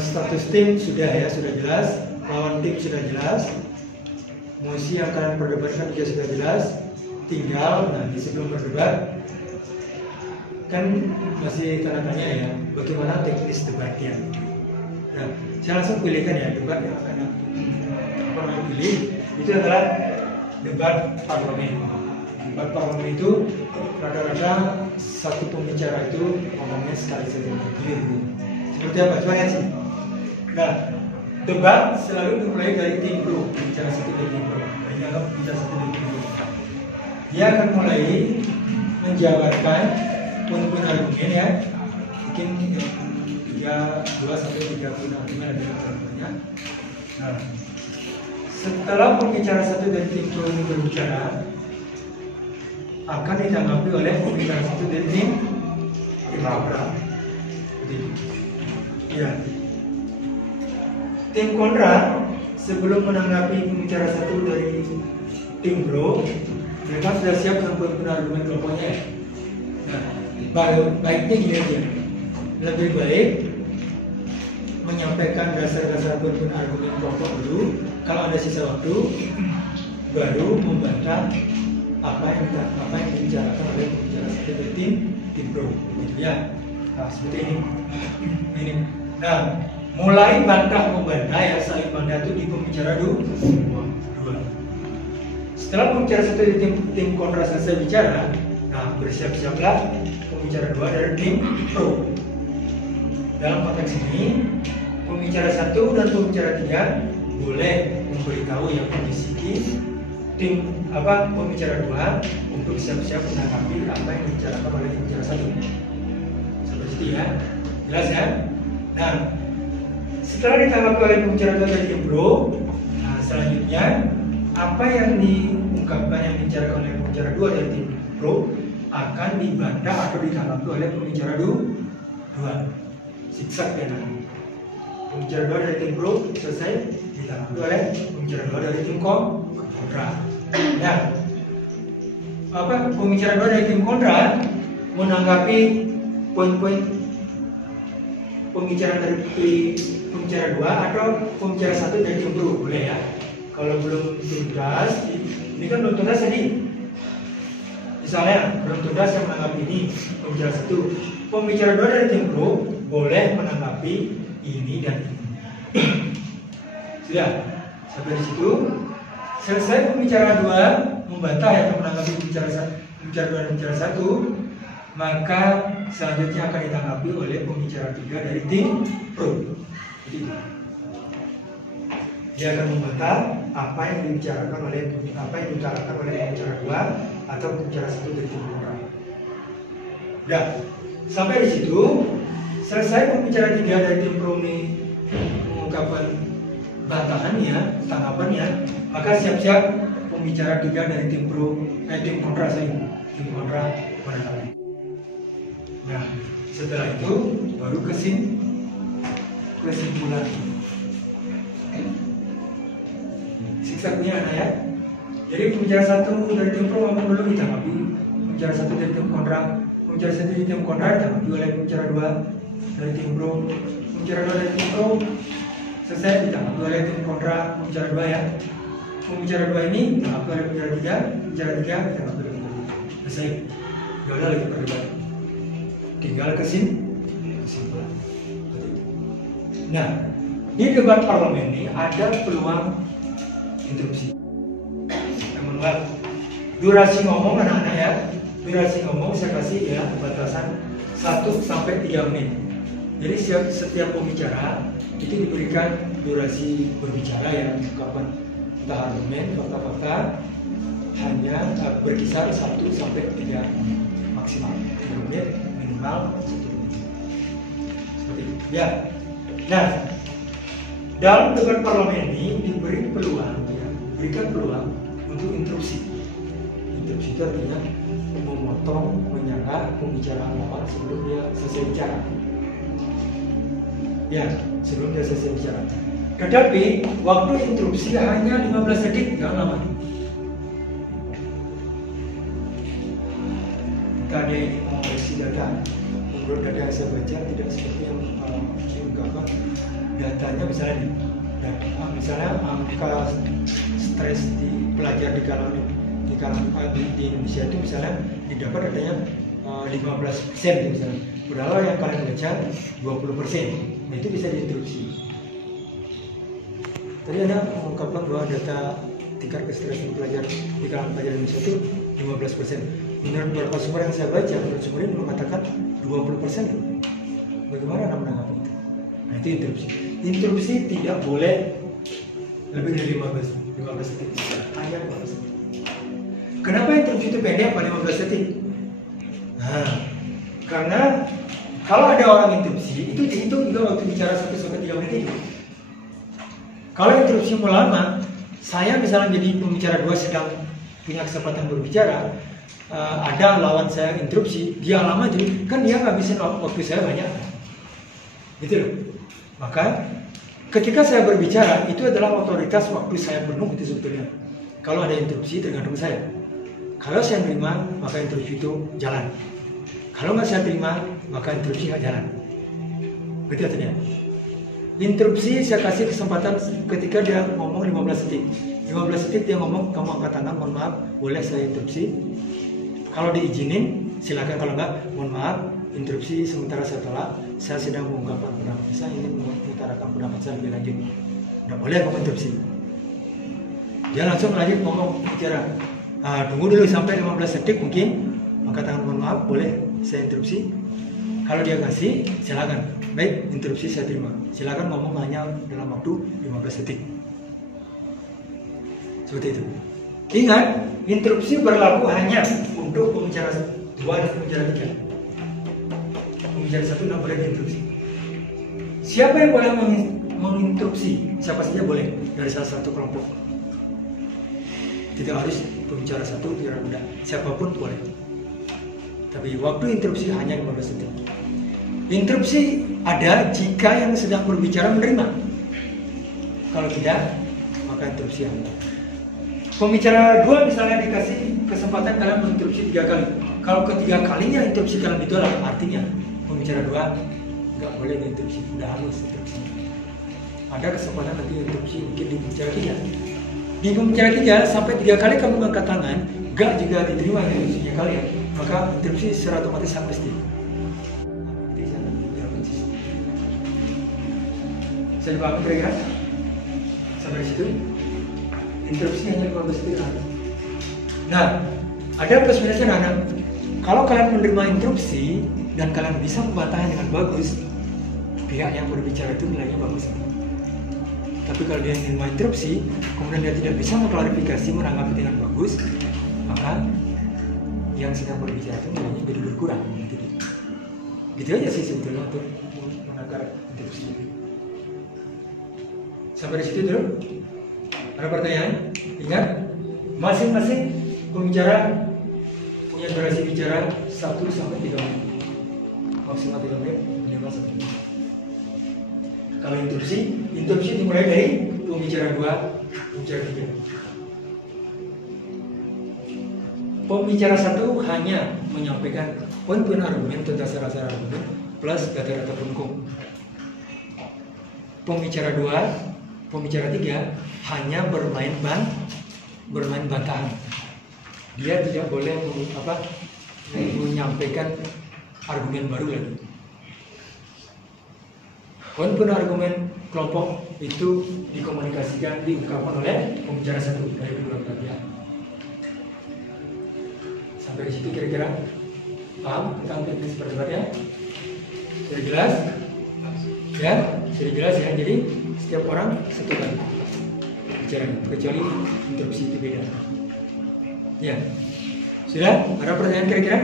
status tim sudah ya, sudah jelas, lawan tim sudah jelas, mosi yang kalian perdebatkan juga sudah jelas. Tinggal nanti sebelum berdebat kan masih tanda tanya ya, bagaimana teknis debatnya. Nah, saya langsung pilihkan ya debat yang akan saya pilih itu adalah debat parlemen. Debat parlemen itu rata-rata satu pembicara itu ngomongnya sekali saja clear. Seperti apa? Coba lihat sih. Nah, debat selalu dimulai dari tim pro, bicara satu dari tim pro. Ini anggap bicara satu dari tim pro. Dia akan mulai menjabarkan poin-poin argumen ya, mungkin 2 sampai 3 poin argumen ada argumennya. Nah, setelah pembicara satu dari tim pro ini berbicara, akan ditanggapi oleh pembicara satu dari tim kontra. Ya, tim kontra sebelum menanggapi pembicara satu dari tim pro, mereka sudah siap dengan poin-poin argumen kelompoknya. Nah, baiknya gini aja, lebih baik menyampaikan dasar-dasar poin-poin argumen kelompok dulu. Kalau ada sisa waktu, baru membantah apa yang dibicarakan oleh pembicara satu dari tim pro, gitu ya. Nah, seperti ini. Nah, mulai bantah membantah ya, saling bantah itu di pembicara dua. Setelah pembicara satu dari tim kontra selesai bicara, nah bersiap-siaplah pembicara dua dari tim pro. Dalam konteks ini, pembicara satu dan pembicara tiga boleh memberitahu yang memiliki pembicara dua untuk siap-siap menanggapi apa yang dibicarakan oleh pembicara satu. Seperti itu ya, jelas ya. Nah, setelah ditanggapi oleh pembicara dua dari tim pro, nah selanjutnya apa yang diungkapkan yang dibicarakan oleh pembicara dua dari tim pro akan dibantah atau ditanggapi oleh pembicara dua. Zigzag ya nanti. Pembicara dua dari tim pro selesai ditanggapi oleh pembicara dua dari tim kontra. Nah, pembicara dua dari tim kontra menanggapi poin-poin pembicaraan dari pembicara dua atau pembicara satu dari tim pro boleh ya. Kalau belum tuntas, ini kan belum tuntas tadi. Misalnya belum tuntas yang menanggapi ini pembicara satu, pembicara dua dari tim pro boleh menanggapi ini dan ini. Sudah sampai di situ. Selesai pembicara dua membantah atau menanggapi pembicara dua dan pembicara satu, maka selanjutnya akan ditanggapi oleh pembicara tiga dari tim pro. Jadi, dia akan membantah apa yang dibicarakan oleh pembicara dua atau pembicara satu dari tim kontra. Nah, sampai di situ selesai pembicara tiga dari tim pro ini mengungkapkan bantahannya, tanggapannya, maka siap-siap pembicara tiga dari tim kontra menanggapi. Nah, setelah itu baru kesimpulan. Zigzagnya anak ya. Jadi pembicara satu dari tim pro apa belum ditanggapi, pembicara satu dari tim kontra, pembicara satu dari tim kontra ditanggapi oleh pembicara dua dari tim pro, pembicara dua dari tim pro selesai ditanggapi oleh tim kontra pembicara dua ya. Pembicara dua ini ditanggapi oleh pembicara tiga ditanggapi oleh pembicara dua. Selesai. Gak ada lagi perdebatan. Tinggal kesimpulan. Nah, di debat parlemen ini ada peluang interupsi. Namun durasi ngomong anak-anak ya, durasi ngomong saya kasih ya batasan 1 sampai 3 menit. Jadi setiap pembicara itu diberikan durasi berbicara ya, ungkapan entah argumen, fakta-fakta hanya berkisar 1 sampai 3 maksimal 3 menit, minimal 1 menit. Seperti itu. Ya. Nah, dalam debat parlemen ini diberikan peluang untuk interupsi. Interupsi itu artinya memotong, menyangka pembicaraan lawan sebelum dia selesai bicara. Ya, sebelum dia selesai bicara. Tetapi waktu interupsi hanya 15 detik, jangan lama. Tadi ini mengoreksi data. Menurut data yang saya baca tidak seperti yang diungkapkan datanya misalnya angka stres di pelajar di Indonesia itu misalnya didapat adanya 15% misalnya. Padahal yang kalian baca 20%. Nah itu bisa diinterupsi. Tadi ada mengungkapkan bahwa data tingkat kestresian pelajar di kalangan pelajar Indonesia itu 15%. Menurut beberapa sumber yang saya baca, menurut sumber ini mengatakan 20%. Bagaimana Anda menanggapi itu? Nah itu interupsi. Interupsi tidak boleh lebih dari 15 detik. Hanya 15 detik. Kenapa interupsi itu pendek pada 15 detik? Nah, karena kalau ada orang interupsi, itu dihitung juga waktu bicara 1-3 menit itu. Kalau interupsi mau lama, saya misalnya jadi pembicara 2 sedang punya kesempatan berbicara, ada lawan saya interupsi, dia lama jadi kan dia ngabisin waktu saya banyak, gitu loh. Maka ketika saya berbicara itu adalah otoritas waktu saya penuh itu sebetulnya. Kalau ada interupsi tergantung saya. Kalau saya terima maka interupsi itu jalan. Kalau nggak saya terima maka interupsi nggak jalan. Betul artinya. Interupsi saya kasih kesempatan ketika dia ngomong 15 detik. 15 detik dia ngomong, kamu angkat tangan, mohon maaf, boleh saya interupsi. Kalau diizinin, silakan. Kalau enggak, mohon maaf, interupsi sementara saya tolak. Saya sedang mengungkapkan pendapat saya, ingin mengutarakan pendapat saya lebih lanjut. Nggak boleh kamu interupsi. Dia langsung lanjut ngomong bicara. Tunggu dulu sampai 15 detik mungkin. Angkat tangan, mohon maaf, boleh saya interupsi. Kalau dia kasih, silakan. Baik, interupsi saya terima. Silakan ngomong hanya dalam waktu 15 detik. Seperti itu. Ingat, interupsi berlaku hanya untuk pembicara 2 dan pembicara 3. Pembicara 1 tidak boleh diinterupsi. Siapa yang boleh menginterupsi? Siapa saja boleh dari salah satu kelompok. Tidak harus pembicara 1, pembicara 2. Siapapun boleh. Tapi waktu interupsi hanya 15 detik. Interupsi ada jika yang sedang berbicara menerima. Kalau tidak, maka interupsi ada. Pembicara 2 misalnya dikasih kesempatan kalian menginterupsi 3 kali. Kalau ketiga kalinya interupsi kalian ditolak, artinya pembicara 2 nggak boleh diinterupsi, udah halus interupsi. Ada kesempatan lagi interupsi mungkin di pembicara 3. Di pembicara 3 sampai 3 kali kamu angkat tangan, nggak juga diterima interupsinya kalian, maka interupsi secara otomatis sangat mesti. Bisa dipahami kira-kira? Sampai di situ. Interupsi hanya 15 detik. Nah, ada plus minusnya anak. Kalau kalian menerima interupsi dan kalian bisa membantahnya dengan bagus, pihak yang berbicara itu nilainya bagus. Tapi kalau dia menerima interupsi, kemudian dia tidak bisa mengklarifikasi, menanggapi dengan bagus, maka yang sedang berbicara itu nilainya jadi berkurang. Gitu aja sih sebetulnya untuk menakar interupsi. Sampai di situ dulu. Ada pertanyaan? Ingat, masing-masing pembicara punya durasi bicara 1-3 menit. Maksimal 3 menit, minimal 1 menit. Kalau interupsi dimulai dari pembicara 2, pembicara 3. Pembicara 1 hanya menyampaikan poin-poin argumen tentang dasar-dasar argumen plus data-data pendukung. Pembicara 2, pembicara 3 hanya bermain bantahan. Dia tidak boleh menyampaikan argumen baru lagi. Poin-poin argumen kelompok itu dikomunikasikan, diungkapkan oleh pembicara 1 dari kedua belah pihak. Sampai di situ kira-kira paham tentang teknis perdebatannya? Sudah jelas? Ya, sudah jelas ya. Jadi setiap orang satu kali bicara, kecuali interupsi itu beda. Ya, sudah? Ada pertanyaan kira-kira?